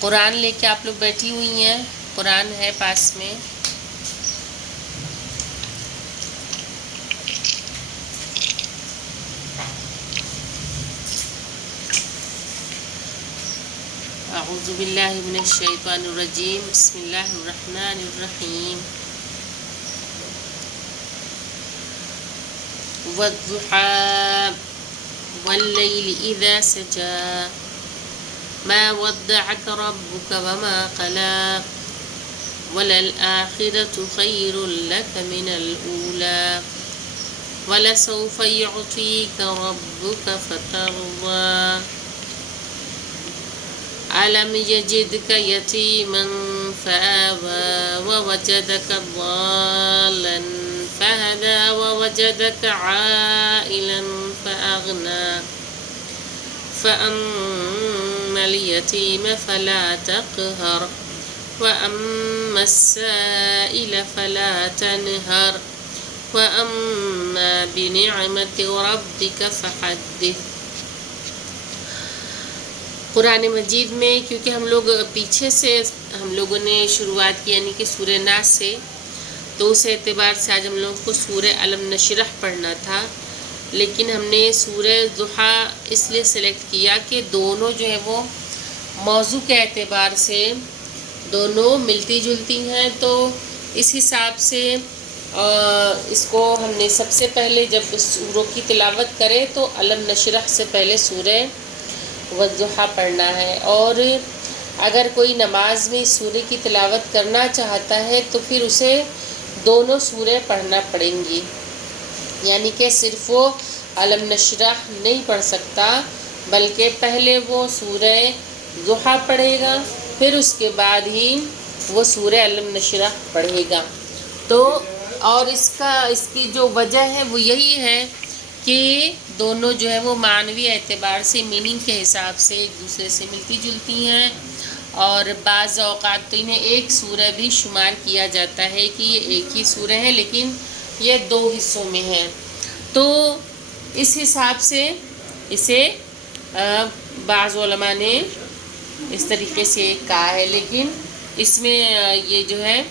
قرآن لے کے آپ لوگ بیٹھی ہوئی ہیں، قرآن ہے پاس میں؟ اعوذ باللہ من الشیطان الرجیم، بسم اللہ الرحمن الرحیم۔ والضحى واللیل اذا سجى ما ودعك ربك وما قلى وللآخرة خير لك من الأولى ولسوف يعطيك ربك فترضى ألم يجدك يتيما فآوى ووجدك ضالا فهدى ووجدك عائلا فأغنى فأما اليتيم فلا تقهر وأما السائل فلا تنهر وأما بنعمة ربك فحدث۔ قرآن مجید میں کیونکہ ہم لوگ پیچھے سے ہم لوگوں نے شروعات کی یعنی کہ سورہ ناس سے، تو اس اعتبار سے آج ہم لوگوں کو سورہ علم نشرح پڑھنا تھا، لیکن ہم نے سورہ ضحیٰ اس لیے سلیکٹ کیا کہ دونوں جو ہے وہ موضوع کے اعتبار سے دونوں ملتی جلتی ہیں، تو اس حساب سے اس کو ہم نے سب سے پہلے جب سوروں کی تلاوت کرے تو علم نشرح سے پہلے سورہ والضحیٰ پڑھنا ہے، اور اگر کوئی نماز میں اس سورے کی تلاوت کرنا چاہتا ہے تو پھر اسے دونوں سورے پڑھنا پڑیں گی، یعنی کہ صرف وہ علم نشرح نہیں پڑھ سکتا بلکہ پہلے وہ سورہ ضحیٰ پڑھے گا، پھر اس کے بعد ہی وہ سورہ علم نشرح پڑھے گا۔ تو اور اس کی جو وجہ ہے وہ یہی ہے کہ دونوں جو ہے وہ معنوی اعتبار سے میننگ کے حساب سے ایک دوسرے سے ملتی جلتی ہیں، اور بعض اوقات تو انہیں ایک سورہ بھی شمار کیا جاتا ہے کہ یہ ایک ہی سورہ ہے لیکن یہ دو حصوں میں ہے، تو اس حساب سے اسے بعض علماء نے اس طریقے سے کہا ہے، لیکن اس میں یہ جو ہے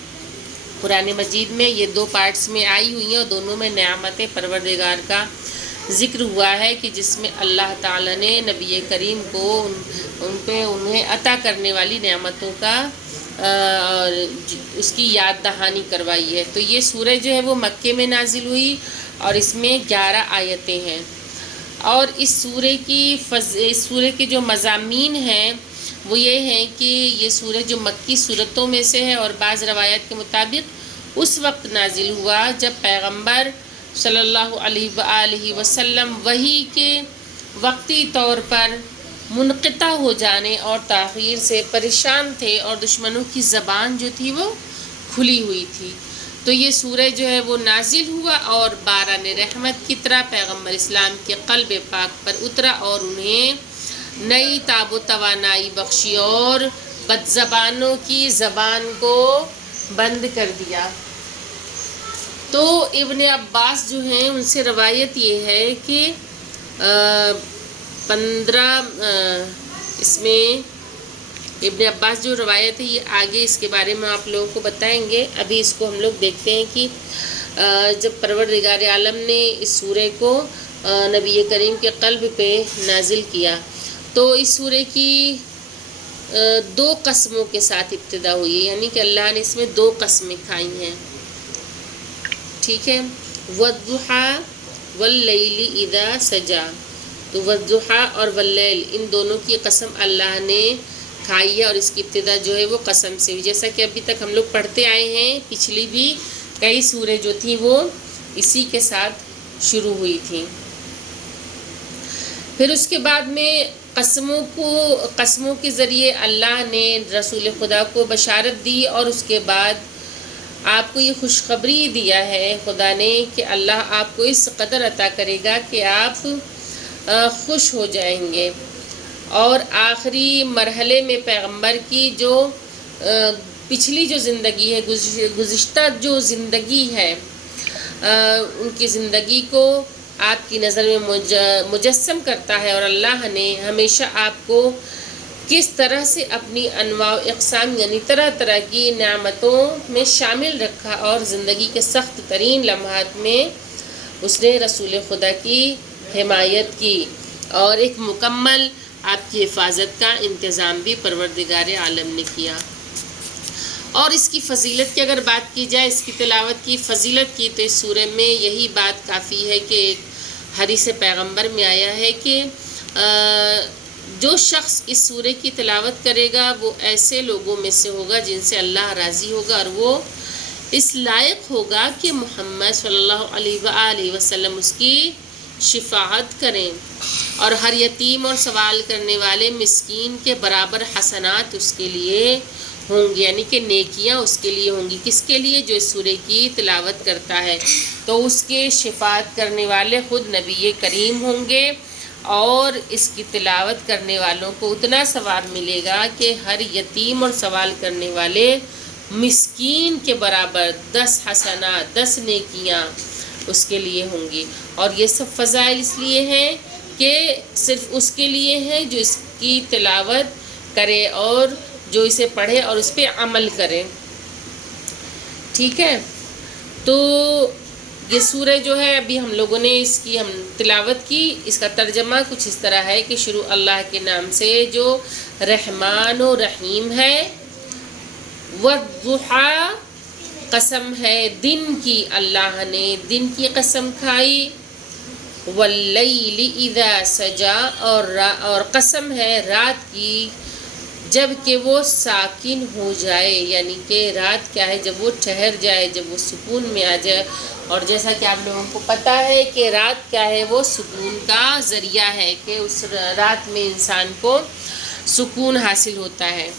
قرآن مجید میں یہ دو پارٹس میں آئی ہوئی ہیں، اور دونوں میں نعمت پروردگار کا ذکر ہوا ہے کہ جس میں اللہ تعالیٰ نے نبی کریم کو انہیں عطا کرنے والی نعمتوں کا اس کی یاد دہانی کروائی ہے۔ تو یہ سورہ جو ہے وہ مکے میں نازل ہوئی اور اس میں 11 آیتیں ہیں، اور اس سورہ کے جو مضامین ہیں وہ یہ ہیں کہ یہ سورہ جو مکی صورتوں میں سے ہے، اور بعض روایات کے مطابق اس وقت نازل ہوا جب پیغمبر صلی اللہ علیہ وآلہ وسلم وحی کے وقتی طور پر منقطع ہو جانے اور تاخیر سے پریشان تھے، اور دشمنوں کی زبان جو تھی وہ کھلی ہوئی تھی، تو یہ سورہ جو ہے وہ نازل ہوا اور باران رحمت کی طرح پیغمبر اسلام کے قلب پاک پر اترا اور انہیں نئی تاب و توانائی بخشی اور بد زبانوں کی زبان کو بند کر دیا۔ تو ابن عباس جو ہیں ان سے روایت یہ ہے کہ 15 اس میں ابن عباس جو روایت ہے یہ آگے اس کے بارے میں آپ لوگوں کو بتائیں گے، ابھی اس کو ہم لوگ دیکھتے ہیں کہ جب پروردگار عالم نے اس سورہ کو نبی کریم کے قلب پہ نازل کیا تو اس سورہ کی 2 قسموں کے ساتھ ابتدا ہوئی ہے، یعنی کہ اللہ نے اس میں 2 قسمیں کھائی ہیں، ٹھیک ہے۔ والضحیٰ واللیل اذا سجا، تو والضحیٰ اور واللیل ان دونوں کی قسم اللہ نے کھائی ہے، اور اس کی ابتدا جو ہے وہ قسم سے ہوئی، جیسا کہ ابھی تک ہم لوگ پڑھتے آئے ہیں، پچھلی بھی کئی سوریں جو تھیں وہ اسی کے ساتھ شروع ہوئی تھیں۔ پھر اس کے بعد میں قسموں کے ذریعے اللہ نے رسول خدا کو بشارت دی، اور اس کے بعد آپ کو یہ خوشخبری دیا ہے خدا نے کہ اللہ آپ کو اس قدر عطا کرے گا کہ آپ خوش ہو جائیں گے، اور آخری مرحلے میں پیغمبر کی جو پچھلی جو زندگی ہے، گزشتہ جو زندگی ہے، ان کی زندگی کو آپ کی نظر میں مجسم کرتا ہے، اور اللہ نے ہمیشہ آپ کو کس طرح سے اپنی انواع و اقسام یعنی طرح طرح کی نعمتوں میں شامل رکھا اور زندگی کے سخت ترین لمحات میں اس نے رسول خدا کی حمایت کی اور ایک مکمل آپ کی حفاظت کا انتظام بھی پروردگار عالم نے کیا۔ اور اس کی فضیلت کی اگر بات کی جائے، اس کی تلاوت کی فضیلت کی، تو اس سورہ میں یہی بات کافی ہے کہ ایک حدیث پیغمبر میں آیا ہے کہ جو شخص اس سورہ کی تلاوت کرے گا وہ ایسے لوگوں میں سے ہوگا جن سے اللہ راضی ہوگا، اور وہ اس لائق ہوگا کہ محمد صلی اللہ علیہ وآلہ وسلم اس کی شفاعت کریں، اور ہر یتیم اور سوال کرنے والے مسکین کے برابر حسنات اس کے لیے ہوں گی، یعنی کہ نیکیاں اس کے لیے ہوں گی۔ کس کے لیے؟ جو اس سورہ کی تلاوت کرتا ہے، تو اس کے شفاعت کرنے والے خود نبی کریم ہوں گے، اور اس کی تلاوت کرنے والوں کو اتنا ثواب ملے گا کہ ہر یتیم اور سوال کرنے والے مسکین کے برابر 10 حسنات 10 نیکیاں اس کے لیے ہوں گی۔ اور یہ سب فضائل اس لیے ہیں کہ صرف اس کے لیے ہیں جو اس کی تلاوت کرے اور جو اسے پڑھے اور اس پہ عمل کرے۔ ٹھیک ہے، تو یہ سورہ جو ہے ابھی ہم لوگوں نے اس کی ہم تلاوت کی، اس کا ترجمہ کچھ اس طرح ہے کہ شروع اللہ کے نام سے جو رحمان و رحیم ہے، والضحیٰ قسم ہے دن کی، اللہ نے دن کی قسم کھائی، واللیل اذا سجا اور قسم ہے رات کی جب کہ وہ ساکن ہو جائے، یعنی کہ رات کیا ہے، جب وہ ٹھہر جائے، جب وہ سکون میں آ جائے۔ اور جیسا کہ آپ لوگوں کو پتہ ہے کہ رات کیا ہے، وہ سکون کا ذریعہ ہے کہ اس رات میں انسان کو سکون حاصل ہوتا ہے۔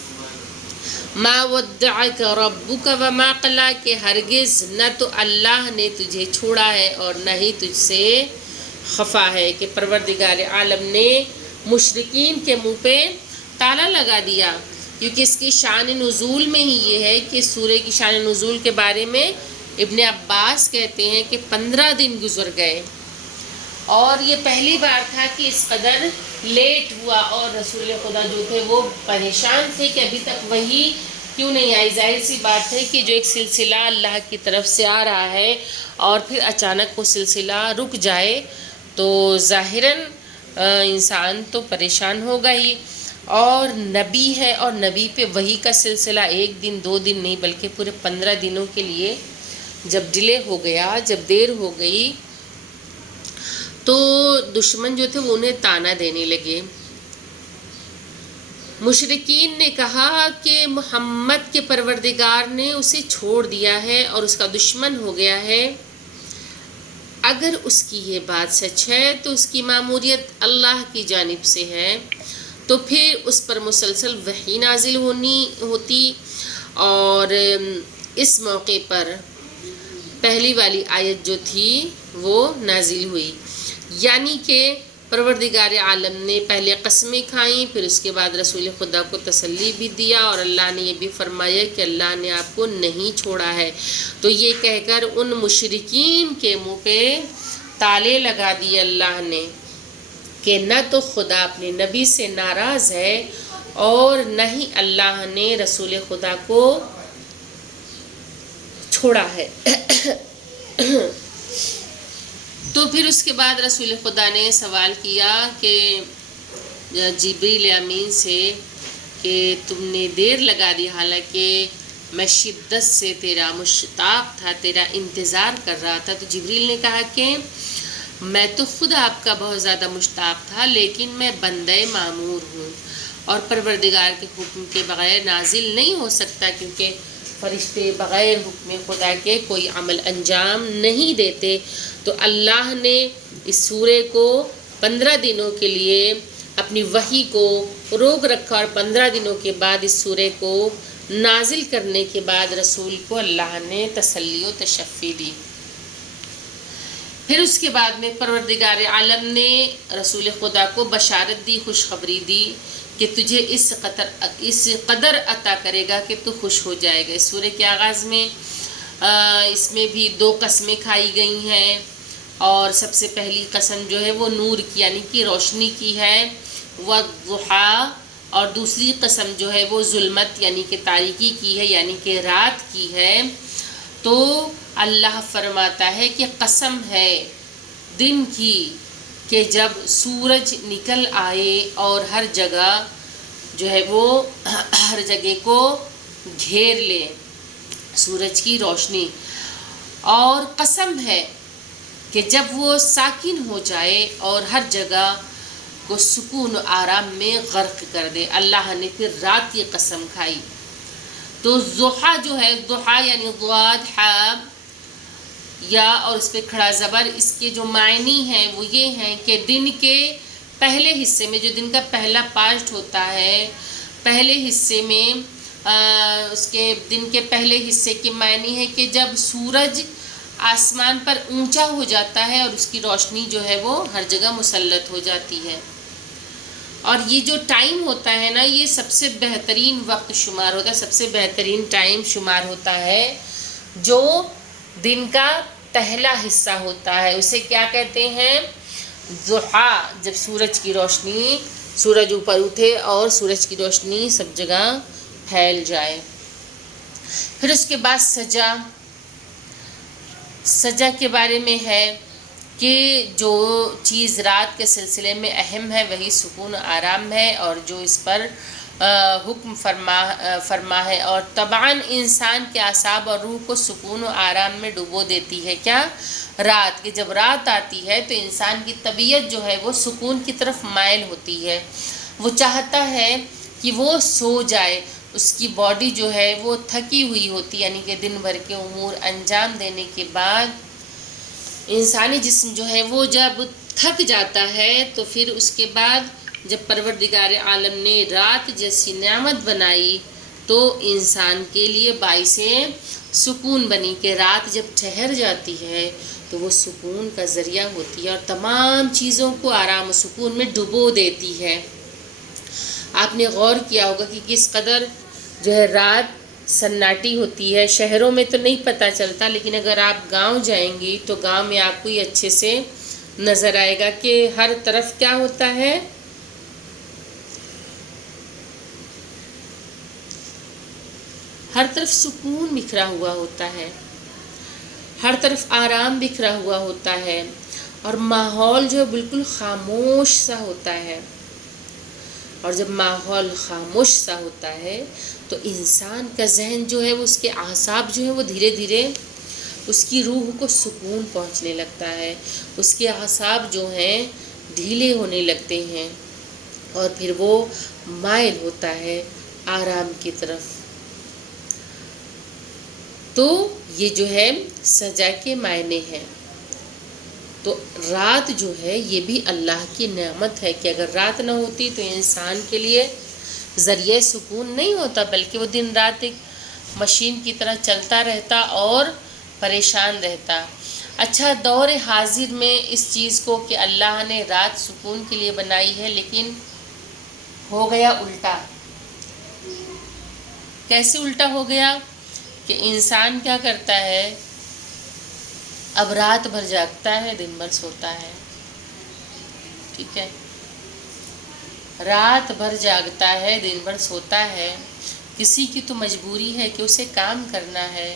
ما ودعک ربک وما قلی، کہ ہرگز نہ تو اللہ نے تجھے چھوڑا ہے اور نہ ہی تجھ سے خفا ہے، کہ پروردگار عالم نے مشرکین کے منہ پہ تالا لگا دیا، کیونکہ اس کی شان نزول میں ہی یہ ہے کہ سورہ کی شان نزول کے بارے میں ابن عباس کہتے ہیں کہ 15 دن گزر گئے، اور یہ پہلی بار تھا کہ اس قدر لیٹ ہوا، اور رسول خدا جو تھے وہ پریشان تھے کہ ابھی تک وحی کیوں نہیں آئی۔ ظاہر سی بات ہے کہ جو ایک سلسلہ اللہ کی طرف سے آ رہا ہے اور پھر اچانک وہ سلسلہ رک جائے تو ظاہراً انسان تو پریشان ہوگا ہی، اور نبی ہے اور نبی پہ وحی کا سلسلہ 1 دن 2 دن نہیں بلکہ پورے 15 دنوں کے لیے جب ڈیلے ہو گیا، جب دیر ہو گئی، تو دشمن جو تھے وہ انہیں تانا دینے لگے۔ مشرکین نے کہا کہ محمد کے پروردگار نے اسے چھوڑ دیا ہے اور اس کا دشمن ہو گیا ہے۔ اگر اس کی یہ بات سچ ہے تو اس کی ماموریت اللہ کی جانب سے ہے، تو پھر اس پر مسلسل وحی نازل ہوتی، اور اس موقع پر پہلی والی آیت جو تھی وہ نازل ہوئی، یعنی کہ پروردگار عالم نے پہلے قسمیں کھائیں، پھر اس کے بعد رسول خدا کو تسلی بھی دیا، اور اللہ نے یہ بھی فرمایا کہ اللہ نے آپ کو نہیں چھوڑا ہے۔ تو یہ کہہ کر ان مشرکین کے منہ پہ تالے لگا دیے اللہ نے کہ نہ تو خدا اپنے نبی سے ناراض ہے اور نہ ہی اللہ نے رسول خدا کو چھوڑا ہے۔ تو پھر اس کے بعد رسول خدا نے سوال کیا کہ جبریل امین سے کہ تم نے دیر لگا دی، حالانکہ میں شدت سے تیرا مشتاق تھا، تیرا انتظار کر رہا تھا۔ تو جبریل نے کہا کہ میں تو خود آپ کا بہت زیادہ مشتاق تھا، لیکن میں بندہ معمور ہوں اور پروردگار کے حکم کے بغیر نازل نہیں ہو سکتا، کیونکہ فرشتے بغیر حکم خدا کے کوئی عمل انجام نہیں دیتے۔ تو اللہ نے اس سورے کو 15 دنوں کے لیے اپنی وحی کو روک رکھا، اور 15 دنوں کے بعد اس سورے کو نازل کرنے کے بعد رسول کو اللہ نے تسلی و تشفی دی۔ پھر اس کے بعد میں پروردگار عالم نے رسول خدا کو بشارت دی، خوشخبری دی کہ تجھے اس قدر عطا کرے گا کہ تو خوش ہو جائے گا۔ اس سورے کے آغاز میں اس میں بھی 2 قسمیں کھائی گئی ہیں، اور سب سے پہلی قسم جو ہے وہ نور کی یعنی کہ روشنی کی ہے، والضحیٰ اور دوسری قسم جو ہے وہ ظلمت یعنی کہ تاریکی کی ہے، یعنی کہ رات کی ہے، تو اللہ فرماتا ہے کہ قسم ہے دن کی کہ جب سورج نکل آئے اور ہر جگہ جو ہے وہ ہر جگہ کو گھیر لے سورج کی روشنی، اور قسم ہے کہ جب وہ ساکن ہو جائے اور ہر جگہ کو سکون و آرام میں غرق کر دے۔ اللہ نے پھر رات کی قسم کھائی۔ تو ضحیٰ جو ہے، ضحیٰ یعنی ضاد حا یا اور اس پہ کھڑا زبر، اس کے جو معنی ہیں وہ یہ ہیں کہ دن کے پہلے حصے میں، جو دن کا پہلا پارٹ ہوتا ہے، پہلے حصے میں اس کے دن کے پہلے حصے کی معنی ہے کہ جب سورج آسمان پر اونچا ہو جاتا ہے اور اس کی روشنی جو ہے وہ ہر جگہ مسلط ہو جاتی ہے۔ اور یہ جو ٹائم ہوتا ہے نا، یہ سب سے بہترین وقت شمار ہوتا ہے، سب سے بہترین ٹائم شمار ہوتا ہے جو دن کا پہلا حصہ ہوتا ہے۔ اسے کیا کہتے ہیں؟ ضحیٰ، جب سورج کی روشنی، سورج اوپر اٹھے اور سورج کی روشنی سب جگہ پھیل جائے۔ پھر اس کے بعد سجا کے بارے میں ہے کہ جو چیز رات کے سلسلے میں اہم ہے وہی سکون و آرام ہے، اور جو اس پر حکم فرما ہے، اور طبعاً انسان کے اعصاب اور روح کو سکون و آرام میں ڈبو دیتی ہے کیا؟ رات۔ کہ جب رات آتی ہے تو انسان کی طبیعت جو ہے وہ سکون کی طرف مائل ہوتی ہے، وہ چاہتا ہے کہ وہ سو جائے، اس کی باڈی جو ہے وہ تھکی ہوئی ہوتی، یعنی کہ دن بھر کے امور انجام دینے کے بعد انسانی جسم جو ہے وہ جب تھک جاتا ہے تو پھر اس کے بعد جب پروردگار عالم نے رات جیسی نعمت بنائی تو انسان کے لیے باعث سکون بنی، کہ رات جب ٹھہر جاتی ہے تو وہ سکون کا ذریعہ ہوتی ہے اور تمام چیزوں کو آرام و سکون میں ڈبو دیتی ہے۔ آپ نے غور کیا ہوگا کہ کس قدر جو ہے رات سناٹی ہوتی ہے، شہروں میں تو نہیں پتہ چلتا، لیکن اگر آپ گاؤں جائیں گی تو گاؤں میں آپ کو یہ اچھے سے نظر آئے گا کہ ہر طرف کیا ہوتا ہے، ہر طرف سکون بکھرا ہوا ہوتا ہے، ہر طرف آرام بکھرا ہوا ہوتا ہے، اور ماحول جو بالکل خاموش سا ہوتا ہے۔ اور جب ماحول خاموش سا ہوتا ہے تو انسان کا ذہن جو ہے، اس کے اعصاب جو ہیں وہ دھیرے دھیرے اس کی روح کو سکون پہنچنے لگتا ہے، اس کے اعصاب جو ہیں ڈھیلے ہونے لگتے ہیں، اور پھر وہ مائل ہوتا ہے آرام کی طرف۔ تو یہ جو ہے سجا کے معنی ہے۔ تو رات جو ہے یہ بھی اللہ کی نعمت ہے کہ اگر رات نہ ہوتی تو انسان کے لیے ذریعہ سکون نہیں ہوتا، بلکہ وہ دن رات ایک مشین کی طرح چلتا رہتا اور پریشان رہتا۔ اچھا، دور حاضر میں اس چیز کو کہ اللہ نے رات سکون کے لیے بنائی ہے، لیکن ہو گیا الٹا۔ کیسے الٹا ہو گیا؟ کہ انسان کیا کرتا ہے، اب رات بھر جاگتا ہے، دن بھر سوتا ہے۔ ٹھیک ہے، رات بھر جاگتا ہے، دن بھر سوتا ہے۔ کسی کی تو مجبوری ہے کہ اسے کام کرنا ہے،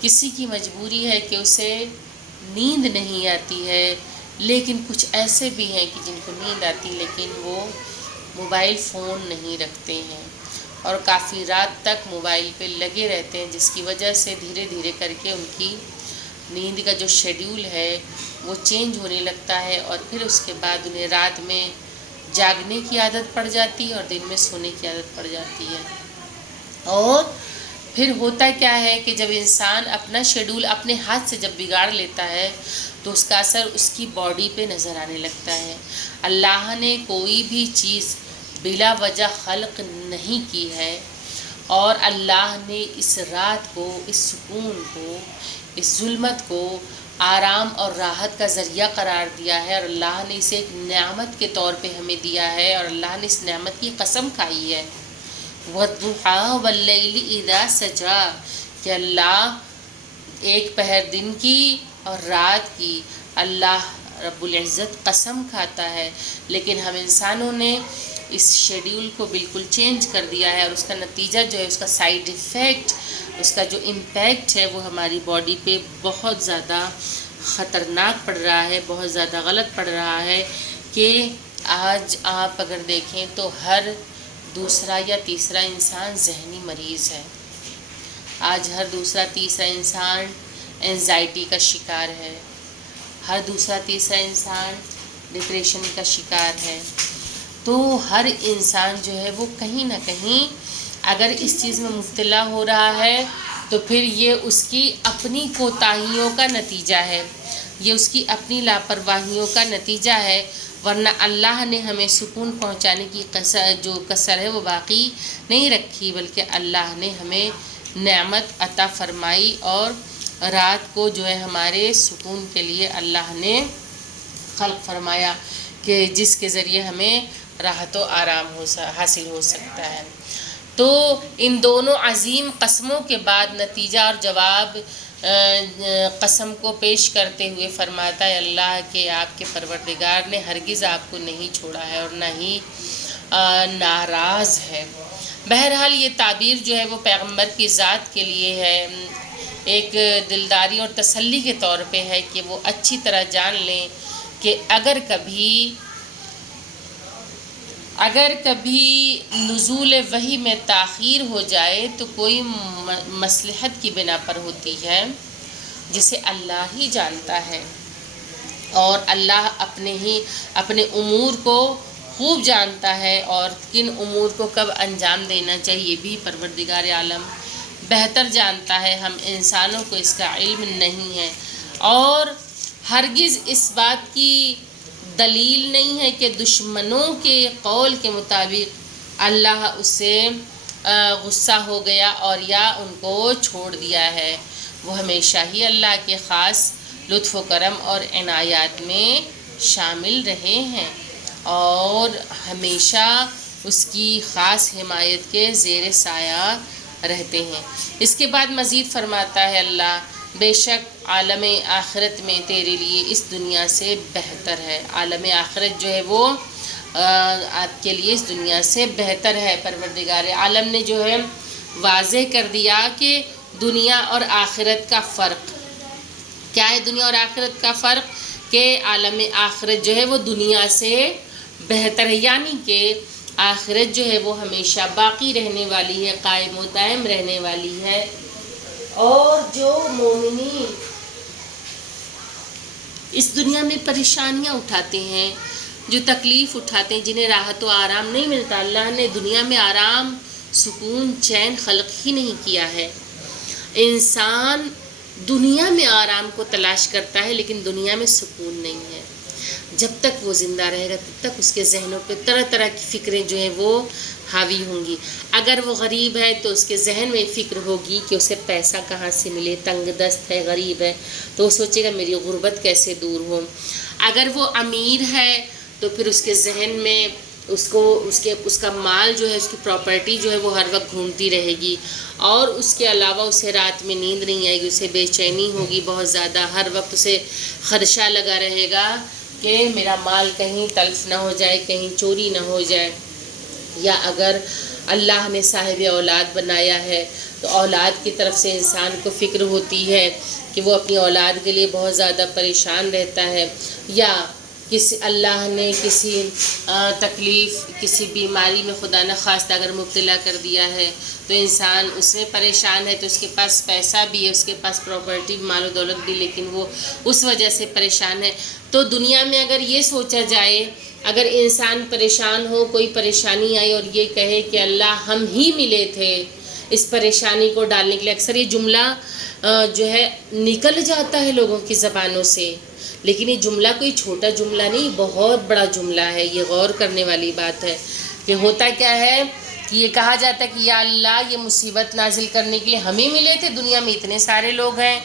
کسی کی مجبوری ہے کہ اسے نیند نہیں آتی ہے، لیکن کچھ ایسے بھی ہیں کہ جن کو نیند آتی لیکن وہ موبائل فون نہیں رکھتے ہیں اور کافی رات تک موبائل پہ لگے رہتے ہیں، جس کی وجہ سے دھیرے دھیرے کر کے ان کی نیند کا جو شیڈیول ہے وہ چینج ہونے لگتا ہے، اور پھر اس کے بعد انہیں رات میں جاگنے کی عادت پڑ جاتی ہے اور دن میں سونے کی عادت پڑ جاتی ہے۔ اور پھر ہوتا کیا ہے کہ جب انسان اپنا شیڈول اپنے ہاتھ سے جب بگاڑ لیتا ہے تو اس کا اثر اس کی باڈی پہ نظر آنے لگتا ہے۔ اللہ نے کوئی بھی چیز بلا وجہ خلق نہیں کی ہے، اور اللہ نے اس رات کو، اس سکون کو، اس ظلمت کو آرام اور راحت کا ذریعہ قرار دیا ہے، اور اللہ نے اسے ایک نعمت کے طور پہ ہمیں دیا ہے، اور اللہ نے اس نعمت کی قسم کھائی ہے۔ وَالضُّحَىٰ وَاللَّيْلِ إِذَا سَجَىٰ، کہ اللہ ایک پہر دن کی اور رات کی اللہ رب العزت قسم کھاتا ہے، لیکن ہم انسانوں نے اس شیڈیول کو بالکل چینج کر دیا ہے، اور اس کا نتیجہ جو ہے، اس کا سائیڈ ایفیکٹ، اس کا جو امپیکٹ ہے وہ ہماری باڈی پہ بہت زیادہ خطرناک پڑ رہا ہے، بہت زیادہ غلط پڑ رہا ہے کہ آج آپ اگر دیکھیں تو ہر دوسرا یا تیسرا انسان ذہنی مریض ہے۔ آج ہر دوسرا تیسرا انسان اینزائٹی کا شکار ہے، ہر دوسرا تیسرا انسان ڈپریشن کا شکار ہے۔ تو ہر انسان جو ہے وہ کہیں نہ کہیں اگر اس چیز میں مبتلا ہو رہا ہے تو پھر یہ اس کی اپنی کوتاہیوں کا نتیجہ ہے، یہ اس کی اپنی لاپرواہیوں کا نتیجہ ہے، ورنہ اللہ نے ہمیں سکون پہنچانے کی جو کسر ہے وہ باقی نہیں رکھی، بلکہ اللہ نے ہمیں نعمت عطا فرمائی، اور رات کو جو ہے ہمارے سکون کے لیے اللہ نے خلق فرمایا کہ جس کے ذریعے ہمیں راحت و آرام حاصل ہو سکتا ہے۔ تو ان دونوں عظیم قسموں کے بعد نتیجہ اور جواب قسم کو پیش کرتے ہوئے فرماتا ہے اللہ کہ آپ کے پروردگار نے ہرگز آپ کو نہیں چھوڑا ہے اور نہ ہی ناراض ہے۔ بہرحال یہ تعبیر جو ہے وہ پیغمبر کی ذات کے لیے ہے، ایک دلداری اور تسلی کے طور پہ ہے کہ وہ اچھی طرح جان لیں کہ اگر کبھی نزول وحی میں تاخیر ہو جائے تو کوئی مصلحت کی بنا پر ہوتی ہے جسے اللہ ہی جانتا ہے، اور اللہ اپنے امور کو خوب جانتا ہے، اور کن امور کو کب انجام دینا چاہیے بھی پروردگار عالم بہتر جانتا ہے۔ ہم انسانوں کو اس کا علم نہیں ہے، اور ہرگز اس بات کی دلیل نہیں ہے کہ دشمنوں کے قول کے مطابق اللہ اس سے غصہ ہو گیا اور یا ان کو چھوڑ دیا ہے۔ وہ ہمیشہ ہی اللہ کے خاص لطف و کرم اور عنایات میں شامل رہے ہیں اور ہمیشہ اس کی خاص حمایت کے زیر سایہ رہتے ہیں۔ اس کے بعد مزید فرماتا ہے اللہ بے شک عالم آخرت میں تیرے لیے اس دنیا سے بہتر ہے۔ عالم آخرت جو ہے وہ آپ کے لیے اس دنیا سے بہتر ہے۔ پروردگار عالم نے جو ہے واضح کر دیا کہ دنیا اور آخرت کا فرق کیا ہے۔ دنیا اور آخرت کا فرق کہ عالم آخرت جو ہے وہ دنیا سے بہتر ہے، یعنی کہ آخرت جو ہے وہ ہمیشہ باقی رہنے والی ہے، قائم و دائم رہنے والی ہے، اور جو مومنین اس دنیا میں پریشانیاں اٹھاتے ہیں، جو تکلیف اٹھاتے ہیں، جنہیں راحت و آرام نہیں ملتا، اللہ نے دنیا میں آرام، سکون، چین خلق ہی نہیں کیا ہے۔ انسان دنیا میں آرام کو تلاش کرتا ہے لیکن دنیا میں سکون نہیں ہے۔ جب تک وہ زندہ رہے گا تب تک اس کے ذہنوں پہ طرح طرح کی فکریں جو ہیں وہ حاوی ہوں گی۔ اگر وہ غریب ہے تو اس کے ذہن میں فکر ہوگی کہ اسے پیسہ کہاں سے ملے، تنگ دست ہے، غریب ہے، تو وہ سوچے گا میری غربت کیسے دور ہو۔ اگر وہ امیر ہے تو پھر اس کے ذہن میں اس کا مال جو ہے، اس کی پراپرٹی جو ہے وہ ہر وقت گھومتی رہے گی، اور اس کے علاوہ اسے رات میں نیند نہیں آئے گی، اسے بے چینی ہوگی بہت زیادہ، ہر وقت اسے خدشہ لگا رہے گا کہ میرا مال کہیں تلف نہ ہو جائے، کہیں چوری نہ ہو جائے۔ یا اگر اللہ نے صاحب اولاد بنایا ہے تو اولاد کی طرف سے انسان کو فکر ہوتی ہے کہ وہ اپنی اولاد کے لیے بہت زیادہ پریشان رہتا ہے، یا اللہ نے کسی تکلیف، کسی بیماری میں خدا نخواستہ اگر مبتلا کر دیا ہے تو انسان اس میں پریشان ہے، تو اس کے پاس پیسہ بھی ہے، اس کے پاس پراپرٹی، مال و دولت بھی، لیکن وہ اس وجہ سے پریشان ہے۔ تو دنیا میں اگر یہ سوچا جائے، اگر انسان پریشان ہو، کوئی پریشانی آئی اور یہ کہے کہ اللہ ہم ہی ملے تھے اس پریشانی کو ڈالنے کے لیے، اکثر یہ جملہ جو ہے نکل جاتا ہے لوگوں کی زبانوں سے، لیکن یہ جملہ کوئی چھوٹا جملہ نہیں، بہت بڑا جملہ ہے۔ یہ غور کرنے والی بات ہے کہ ہوتا کیا ہے کہ یہ کہا جاتا ہے کہ یا اللہ یہ مصیبت نازل کرنے کے لیے ہم ہی ملے تھے، دنیا میں اتنے سارے لوگ ہیں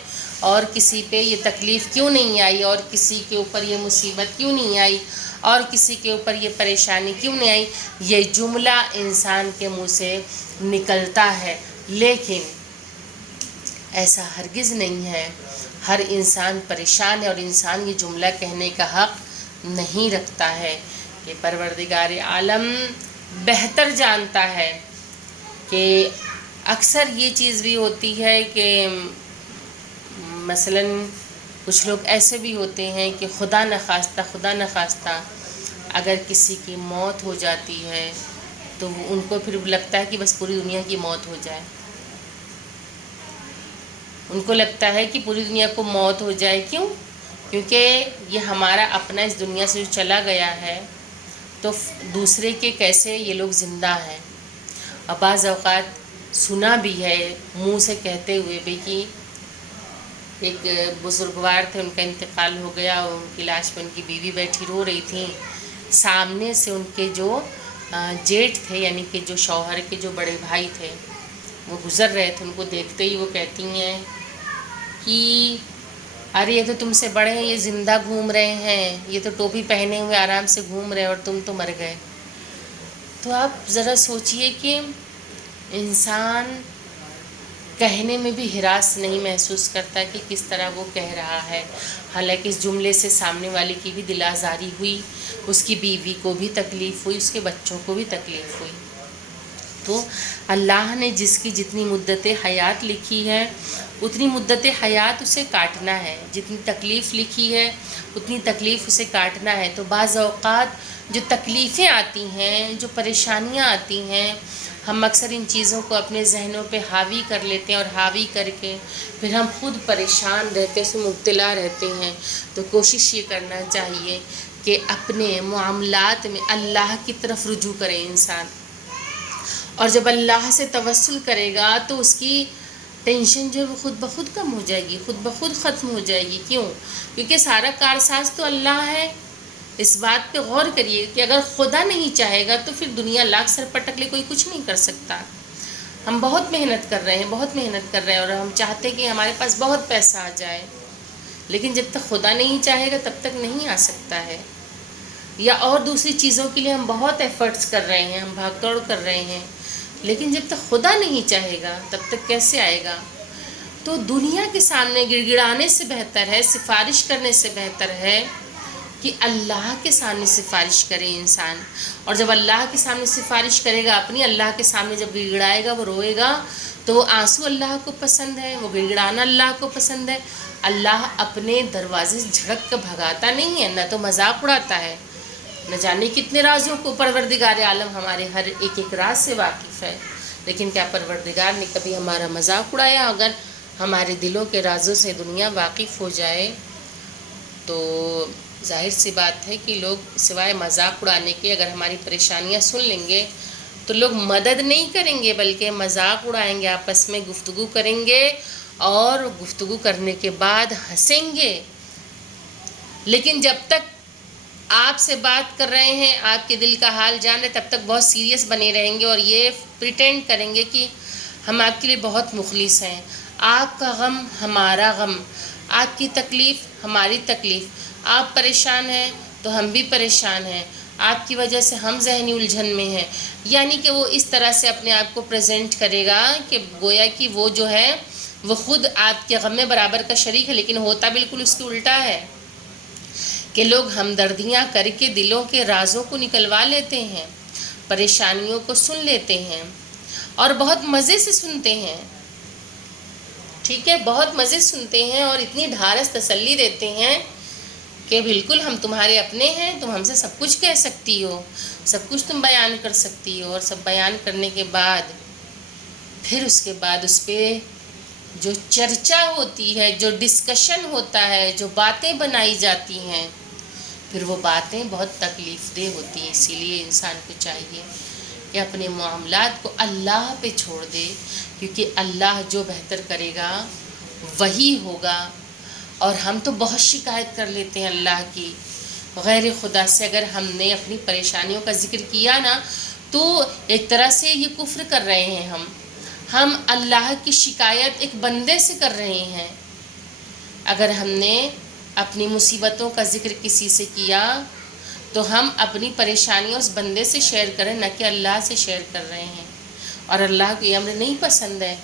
اور کسی پہ یہ تکلیف کیوں نہیں آئی، اور کسی کے اوپر یہ مصیبت کیوں نہیں آئی، اور کسی کے اوپر یہ پریشانی کیوں نہیں آئی۔ یہ جملہ انسان کے منہ سے نکلتا ہے، لیکن ایسا ہرگز نہیں ہے۔ ہر انسان پریشان ہے اور انسان یہ جملہ کہنے کا حق نہیں رکھتا ہے کہ پروردگار عالم بہتر جانتا ہے کہ اکثر یہ چیز بھی ہوتی ہے کہ مثلاً کچھ لوگ ایسے بھی ہوتے ہیں کہ خدا نخواستہ اگر کسی کی موت ہو جاتی ہے تو ان کو پھر لگتا ہے کہ بس پوری دنیا کی موت ہو جائے. ان کو لگتا ہے کہ پوری دنیا کو موت ہو جائے. کیوں؟ کیونکہ یہ ہمارا اپنا اس دنیا سے جو چلا گیا ہے تو دوسرے کے کیسے یہ لوگ زندہ ہیں. اور بعض اوقات سنا بھی ہے منہ سے کہتے ہوئے بھی کہ ایک بزرگوار تھے، ان کا انتقال ہو گیا اور ان کی لاش پہ ان کی بیوی بیٹھی رو رہی تھیں. سامنے سے ان کے جو جیٹھ تھے، یعنی کہ جو شوہر کے جو بڑے بھائی تھے، وہ گزر رہے تھے. ان کو دیکھتے ہی وہ کہتی ہیں کہ ارے یہ تو تم سے بڑے ہیں، یہ زندہ گھوم رہے ہیں، یہ تو ٹوپی پہنے ہوئے آرام سے گھوم رہے ہیں اور تم تو مر گئے. تو آپ ذرا سوچئے کہ انسان کہنے میں بھی ہراس نہیں محسوس کرتا کہ کس طرح وہ کہہ رہا ہے. حالانکہ اس جملے سے سامنے والے کی بھی دل آزاری ہوئی، اس کی بیوی کو بھی تکلیف ہوئی، اس کے بچوں کو بھی تکلیف ہوئی. تو اللہ نے جس کی جتنی مدت حیات لکھی ہے اتنی مدت حیات اسے کاٹنا ہے. جتنی تکلیف لکھی ہے اتنی تکلیف اسے کاٹنا ہے. تو بعض اوقات جو تکلیفیں آتی ہیں، جو پریشانیاں آتی ہیں، ہم اکثر ان چیزوں کو اپنے ذہنوں پہ حاوی کر لیتے ہیں اور حاوی کر کے پھر ہم خود پریشان رہتے ہیں، اس میں مبتلا رہتے ہیں. تو کوشش یہ کرنا چاہیے کہ اپنے معاملات میں اللہ کی طرف رجوع کرے انسان. اور جب اللہ سے توسل کرے گا تو اس کی ٹینشن جو ہے وہ خود بخود کم ہو جائے گی، خود بخود ختم ہو جائے گی. کیوں؟ کیونکہ سارا کارساز تو اللہ ہے. اس بات پہ غور کریے کہ اگر خدا نہیں چاہے گا تو پھر دنیا لاکھ سر پٹک لے کوئی کچھ نہیں کر سکتا. ہم بہت محنت کر رہے ہیں اور ہم چاہتے ہیں کہ ہمارے پاس بہت پیسہ آ جائے، لیکن جب تک خدا نہیں چاہے گا تب تک نہیں آ سکتا ہے. یا اور دوسری چیزوں کے لیے ہم بہت ایفرٹس کر رہے ہیں، ہم بھاگ دوڑ کر رہے ہیں، لیکن جب تک خدا نہیں چاہے گا تب تک کیسے آئے گا؟ تو دنیا کے سامنے گڑ گڑانے سے بہتر ہے، سفارش کرنے سے بہتر ہے کہ اللہ کے سامنے سفارش کرے انسان. اور جب اللہ کے سامنے سفارش کرے گا اپنی، اللہ کے سامنے جب گڑ گڑائے گا، وہ روئے گا، تو وہ آنسو اللہ کو پسند ہے، وہ گڑ گڑانا اللہ کو پسند ہے. اللہ اپنے دروازے سے جھڑک کر بھگاتا نہیں ہے، نہ تو مذاق اڑاتا ہے. نہ جانے کتنے رازوں کو پروردگار عالم ہمارے ہر ایک راز سے واقف ہے، لیکن کیا پروردگار نے کبھی ہمارا مذاق اڑایا؟ اگر ہمارے دلوں کے رازوں سے دنیا واقف ہو جائے تو ظاہر سی بات ہے کہ لوگ سوائے مذاق اڑانے کے اگر ہماری پریشانیاں سن لیں گے تو لوگ مدد نہیں کریں گے بلکہ مذاق اڑائیں گے، آپس میں گفتگو کریں گے اور گفتگو کرنے کے بعد ہنسیں گے. لیکن جب تک آپ سے بات کر رہے ہیں، آپ کے دل کا حال جان رہے، تب تک بہت سیریس بنے رہیں گے اور یہ پریٹینڈ کریں گے کہ ہم آپ کے لیے بہت مخلص ہیں. آپ کا غم ہمارا غم، آپ کی تکلیف ہماری تکلیف، آپ پریشان ہیں تو ہم بھی پریشان ہیں، آپ کی وجہ سے ہم ذہنی الجھن میں ہیں. یعنی کہ وہ اس طرح سے اپنے آپ کو پریزنٹ کرے گا کہ گویا کہ وہ جو ہے وہ خود آپ کے غم میں برابر کا شریک ہے، لیکن ہوتا بالکل اس کی الٹا ہے کہ لوگ ہمدردیاں کر کے دلوں کے رازوں کو نکلوا لیتے ہیں، پریشانیوں کو سن لیتے ہیں اور بہت مزے سے سنتے ہیں. ٹھیک ہے، بہت مزے سنتے ہیں اور اتنی ڈھارس تسلی دیتے ہیں کہ بالکل ہم تمہارے اپنے ہیں، تم ہم سے سب کچھ کہہ سکتی ہو، سب کچھ تم بیان کر سکتی ہو. اور سب بیان کرنے کے بعد پھر اس کے بعد اس پہ جو چرچا ہوتی ہے، جو ڈسکشن ہوتا ہے، جو باتیں بنائی جاتی ہیں، پھر وہ باتیں بہت تکلیف دہ ہوتی ہیں. اسی لیے انسان کو چاہیے کہ اپنے معاملات کو اللہ پہ چھوڑ دے، کیونکہ اللہ جو بہتر کرے گا وہی ہوگا. اور ہم تو بہت شکایت کر لیتے ہیں اللہ کی غیر خدا سے. اگر ہم نے اپنی پریشانیوں کا ذکر کیا نا تو ایک طرح سے یہ کفر کر رہے ہیں. ہم اللہ کی شکایت ایک بندے سے کر رہے ہیں. اگر ہم نے اپنی مصیبتوں کا ذکر کسی سے کیا تو ہم اپنی پریشانیاں اس بندے سے شیئر کریں، نہ کہ اللہ سے شیئر کر رہے ہیں. اور اللہ کو یہ امر نہیں پسند ہے.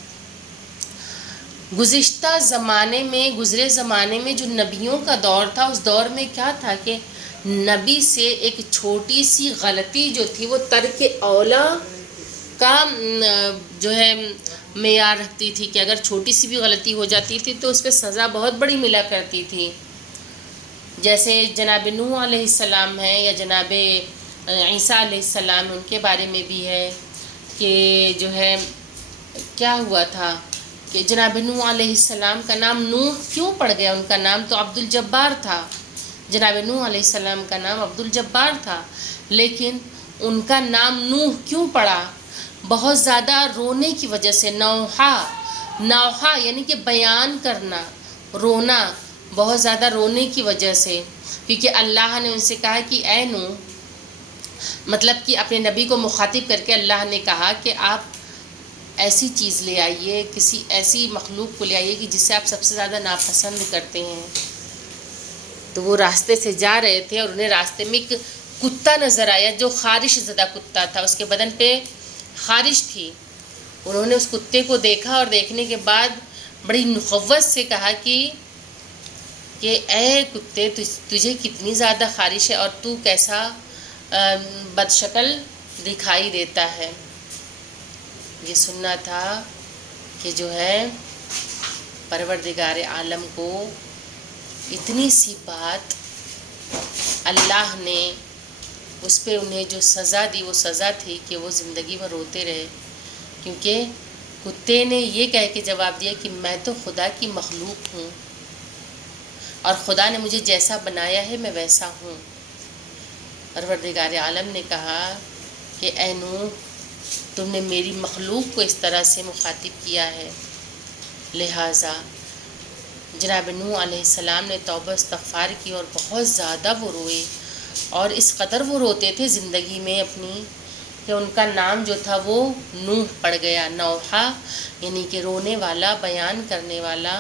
گزرے زمانے میں جو نبیوں کا دور تھا، اس دور میں کیا تھا کہ نبی سے ایک چھوٹی سی غلطی جو تھی وہ ترک اولا کا جو ہے معیار رکھتی تھی کہ اگر چھوٹی سی بھی غلطی ہو جاتی تھی تو اس پہ سزا بہت بڑی ملا کرتی تھی. جیسے جناب نوح علیہ السلام ہیں یا جناب عیسیٰ علیہ السلام، ان کے بارے میں بھی ہے کہ جو ہے کیا ہوا تھا کہ جناب نوح علیہ السلام کا نام نوح کیوں پڑ گیا؟ ان کا نام تو عبد الجبار تھا. جناب نوح علیہ السلام کا نام عبد الجبار تھا، لیکن ان کا نام نوح کیوں پڑا؟ بہت زیادہ رونے کی وجہ سے. نوحہ یعنی کہ بیان کرنا، رونا، بہت زیادہ رونے کی وجہ سے، کیونکہ اللہ نے ان سے کہا کہ اے نوح، مطلب کہ اپنے نبی کو مخاطب کر کے اللہ نے کہا کہ آپ ایسی چیز لے آئیے، کسی ایسی مخلوق کو لے آئیے کہ جسے آپ سب سے زیادہ ناپسند کرتے ہیں. تو وہ راستے سے جا رہے تھے اور انہیں راستے میں ایک کتا نظر آیا جو خارش زدہ کتا تھا، اس کے بدن پہ خارش تھی. انہوں نے اس کتے کو دیکھا اور دیکھنے کے بعد بڑی نخوت سے کہا کہ اے کتے، تجھے کتنی زیادہ خارش ہے اور تو کیسا بد شکل دکھائی دیتا ہے. یہ سننا تھا کہ جو ہے پروردگار عالم کو اتنی سی بات اللہ نے اس پہ انہیں جو سزا دی وہ سزا تھی کہ وہ زندگی بھر روتے رہے، کیونکہ کتے نے یہ کہہ کے جواب دیا کہ میں تو خدا کی مخلوق ہوں اور خدا نے مجھے جیسا بنایا ہے میں ویسا ہوں. پروردگار عالم نے کہا کہ اے نوح، تم نے میری مخلوق کو اس طرح سے مخاطب کیا ہے. لہٰذا جناب نوح علیہ السلام نے توبہ استغفار کی اور بہت زیادہ وہ روئے، اور اس قدر وہ روتے تھے زندگی میں اپنی کہ ان کا نام جو تھا وہ نوح پڑ گیا. نوحہ یعنی کہ رونے والا، بیان کرنے والا،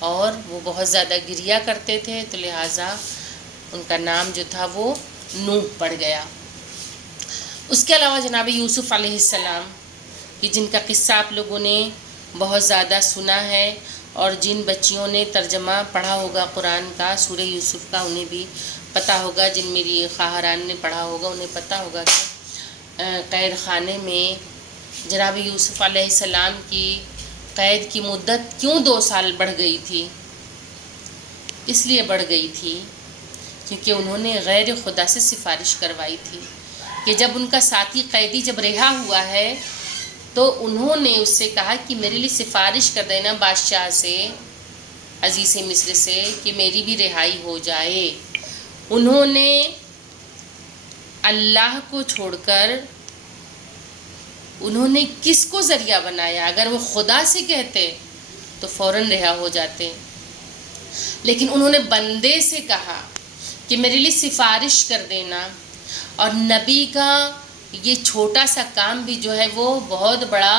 اور وہ بہت زیادہ گریا کرتے تھے تو لہٰذا ان کا نام جو تھا وہ نوح پڑ گیا. اس کے علاوہ جناب یوسف علیہ السلام کہ جن کا قصہ آپ لوگوں نے بہت زیادہ سنا ہے، اور جن بچیوں نے ترجمہ پڑھا ہوگا قرآن کا سورہ یوسف کا انہیں بھی پتہ ہوگا، جن میری خواہران نے پڑھا ہوگا انہیں پتہ ہوگا کہ قید خانے میں جناب یوسف علیہ السلام کی قید کی مدت کیوں 2 سال بڑھ گئی تھی. اس لیے بڑھ گئی تھی کیونکہ انہوں نے غیر خدا سے سفارش کروائی تھی کہ جب ان کا ساتھی قیدی جب رہا ہوا ہے تو انہوں نے اس سے کہا کہ میرے لیے سفارش کر دینا بادشاہ سے، عزیز مصر سے، کہ میری بھی رہائی ہو جائے. انہوں نے اللہ کو چھوڑ کر انہوں نے کس کو ذریعہ بنایا؟ اگر وہ خدا سے کہتے تو فوراً رہا ہو جاتے، لیکن انہوں نے بندے سے کہا کہ میرے لیے سفارش کر دینا. اور نبی کا یہ چھوٹا سا کام بھی جو ہے وہ بہت بڑا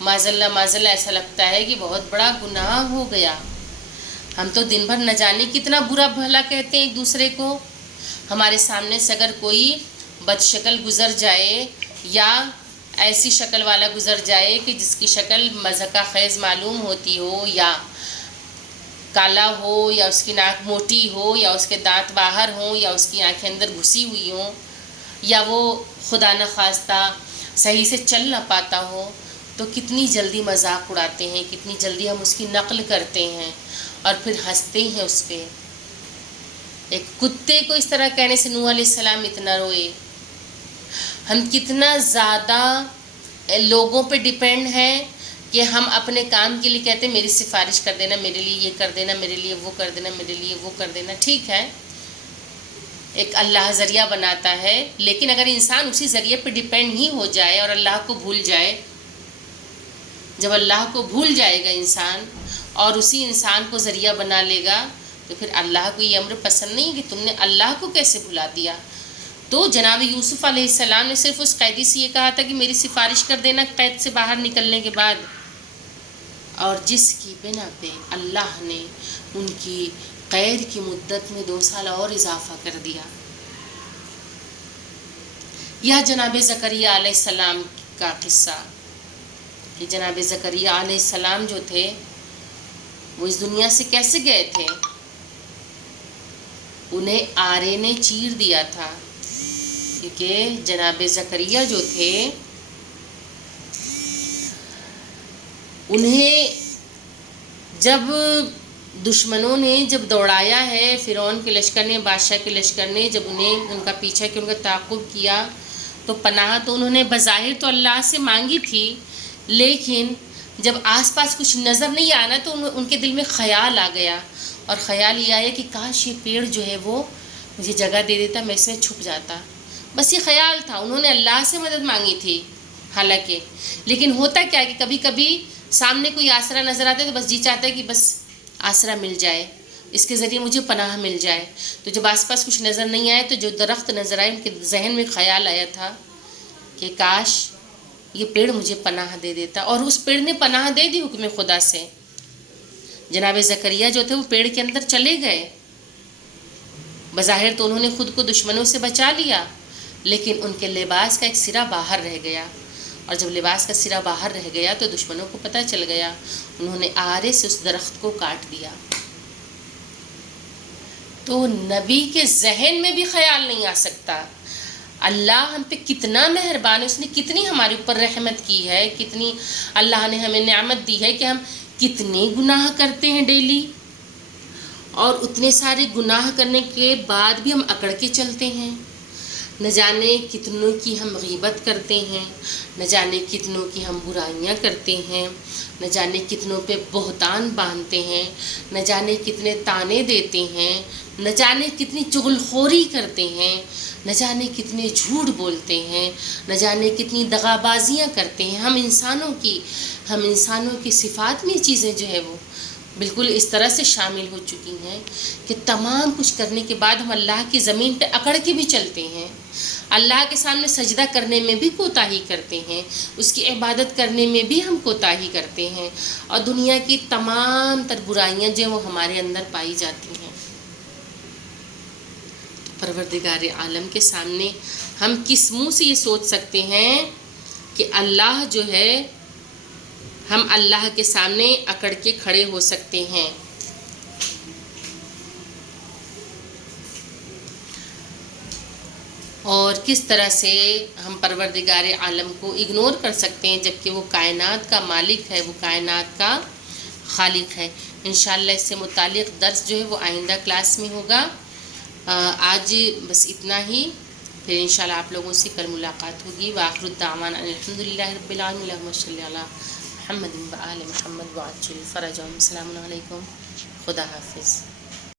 معذاللہ ایسا لگتا ہے کہ بہت بڑا گناہ ہو گیا. ہم تو دن بھر نہ جانے کتنا برا بھلا کہتے ہیں ایک دوسرے کو. ہمارے سامنے سے اگر کوئی بد شکل گزر جائے یا ایسی شکل والا گزر جائے کہ جس کی شکل مضحکہ خیز معلوم ہوتی ہو، یا کالا ہو، یا اس کی ناک موٹی ہو، یا اس کے دانت باہر ہوں، یا اس کی آنکھیں اندر گھسی ہوئی ہوں، یا وہ خدا نخواستہ صحیح سے چل نہ پاتا ہو، تو کتنی جلدی مذاق اڑاتے ہیں، کتنی جلدی ہم اس کی نقل کرتے ہیں اور پھر ہنستے ہیں اس پہ. ایک کتے کو اس طرح کہنے سے نوح علیہ السلام اتنا روئے. ہم کتنا زیادہ لوگوں پہ ڈیپینڈ ہیں کہ ہم اپنے کام کے لیے کہتے ہیں میری سفارش کر دینا، میرے لیے یہ کر دینا، میرے لیے وہ کر دینا، میرے لیے وہ کر دینا. ٹھیک ہے، ایک اللہ ذریعہ بناتا ہے، لیکن اگر انسان اسی ذریعے پہ ڈیپینڈ ہی ہو جائے اور اللہ کو بھول جائے، جب اللہ کو بھول جائے گا انسان اور اسی انسان کو ذریعہ بنا لے گا تو پھر اللہ کو یہ امر پسند نہیں کہ تم نے اللہ کو کیسے بھلا دیا. تو جناب یوسف علیہ السلام نے صرف اس قیدی سے یہ کہا تھا کہ میری سفارش کر دینا قید سے باہر نکلنے کے بعد، اور جس کی بنا پہ اللہ نے ان کی قید کی مدت میں 2 سال اور اضافہ کر دیا. یا جناب زکریہ علیہ السلام کا قصہ کہ جناب زکریہ علیہ السلام جو تھے وہ اس دنیا سے کیسے گئے تھے؟ انہیں آرے نے چیر دیا تھا، کیونکہ جناب زکریا جو تھے انہیں جب دشمنوں نے جب دوڑایا ہے، فرعون کے لشکر نے، بادشاہ کے لشکر نے جب انہیں ان کا پیچھا کیا، ان کا تعاقب کیا، تو پناہ تو انہوں نے بظاہر تو اللہ سے مانگی تھی، لیکن جب آس پاس کچھ نظر نہیں آنا تو ان کے دل میں خیال آ گیا، اور خیال یہ آیا کہ کاش یہ پیڑ جو ہے وہ مجھے جگہ دے دیتا، میں اس میں چھپ جاتا. بس یہ خیال تھا، انہوں نے اللہ سے مدد مانگی تھی حالانکہ. لیکن ہوتا کیا کہ کبھی کبھی سامنے کوئی آسرا نظر آتا ہے تو بس جی چاہتا ہے کہ بس آسرا مل جائے، اس کے ذریعے مجھے پناہ مل جائے. تو جب آس پاس کچھ نظر نہیں آئے تو جو درخت نظر آئے ان کے ذہن میں خیال آیا تھا کہ کاش یہ پیڑ مجھے پناہ دے دیتا، اور اس پیڑ نے پناہ دے دی حکم خدا سے. جناب زکریا جو تھے وہ پیڑ کے اندر چلے گئے. بظاہر تو انہوں نے خود کو دشمنوں سے بچا لیا، لیکن ان کے لباس کا ایک سرا باہر رہ گیا، اور جب لباس کا سرا باہر رہ گیا تو دشمنوں کو پتہ چل گیا، انہوں نے آرے سے اس درخت کو کاٹ دیا. تو نبی کے ذہن میں بھی خیال نہیں آ سکتا اللہ ہم پہ کتنا مہربان ہے، اس نے کتنی ہمارے اوپر رحمت کی ہے، کتنی اللہ نے ہمیں نعمت دی ہے کہ ہم کتنے گناہ کرتے ہیں ڈیلی، اور اتنے سارے گناہ کرنے کے بعد بھی ہم اکڑ کے چلتے ہیں. نہ جانے کتنوں کی ہم غیبت کرتے ہیں، نہ جانے کتنوں کی ہم برائیاں کرتے ہیں، نہ جانے کتنوں پہ بہتان باندھتے ہیں، نہ جانے کتنے تانے دیتے ہیں، نہ جانے کتنی چغل خوری کرتے ہیں، نہ جانے کتنے جھوٹ بولتے ہیں، نہ جانے کتنی دغا بازیاں کرتے ہیں. ہم انسانوں کی صفات میں چیزیں جو ہے وہ بالکل اس طرح سے شامل ہو چکی ہیں کہ تمام کچھ کرنے کے بعد ہم اللہ کی زمین پہ اکڑ کے بھی چلتے ہیں، اللہ کے سامنے سجدہ کرنے میں بھی کوتاہی کرتے ہیں، اس کی عبادت کرنے میں بھی ہم کوتاہی کرتے ہیں، اور دنیا کی تمام تر برائیاں جو ہیں وہ ہمارے اندر پائی جاتی ہیں. تو پروردگار عالم کے سامنے ہم کس منہ سے یہ سوچ سکتے ہیں کہ اللہ جو ہے، ہم اللہ کے سامنے اکڑ کے کھڑے ہو سکتے ہیں. اور کس طرح سے ہم پروردگار عالم کو اگنور کر سکتے ہیں جبکہ وہ کائنات کا مالک ہے، وہ کائنات کا خالق ہے. انشاءاللہ اس سے متعلق درس جو ہے وہ آئندہ کلاس میں ہوگا. آج بس اتنا ہی، پھر انشاءاللہ آپ لوگوں سے کل ملاقات ہوگی. وآخر الدعوانا الحمدللہ رب العالمین، اللہم صلی علی محمد و آل محمد وعجل فرجهم. السلام علیکم، خدا حافظ.